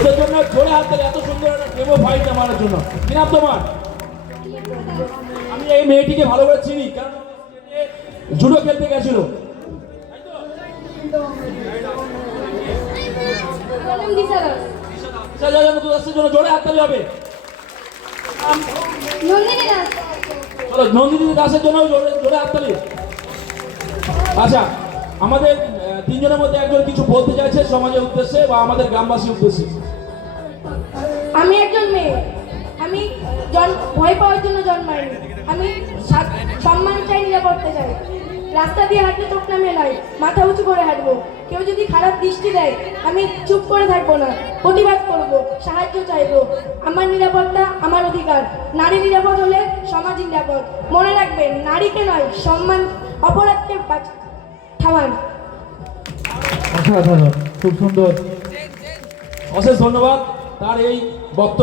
ওদের জন্য জোরে হাত তালি, এত সুন্দর একটা ডেমো ফাইট মারার জন্য। কি নাম তোমার? আমি এই মেয়েটিকে ভালো করে চিনি, কারণ জুডো খেলতে গেছিল। জোরে হাত তালি হবে। চলো নন্দিনী দাসের জন্য জোরে হাত তালি। আচ্ছা, আমাদের তিনজনের মধ্যে একজন কিছু বলতে চাইছে সমাজের উদ্দেশ্যে বা আমাদের গ্রামবাসীর উদ্দেশ্যে। আমি একজন মেয়ে, আমি ভয় পাওয়ার জন্য জন্মাইনি। আমি সম্মান চাই, নিরাপত্তা চাই। রাস্তা দিয়ে হাঁটলে চোখ নামিয়ে নয়, মাথা উঁচু করে হাঁটবো। কেউ যদি খারাপ দৃষ্টি দেয়, আমি চুপ করে থাকবো না, প্রতিবাদ করব, সাহায্য চাইবো। আমার নিরাপত্তা আমার অধিকার। নারী নিরাপদ হলে সমাজ নিরাপদ। মনে রাখবেন, নারীকে নয়, সম্মান, অপরাধকে থামান। অসাধারণ, খুব সুন্দর। অশেষ ধন্যবাদ তার এই বক্তব্য।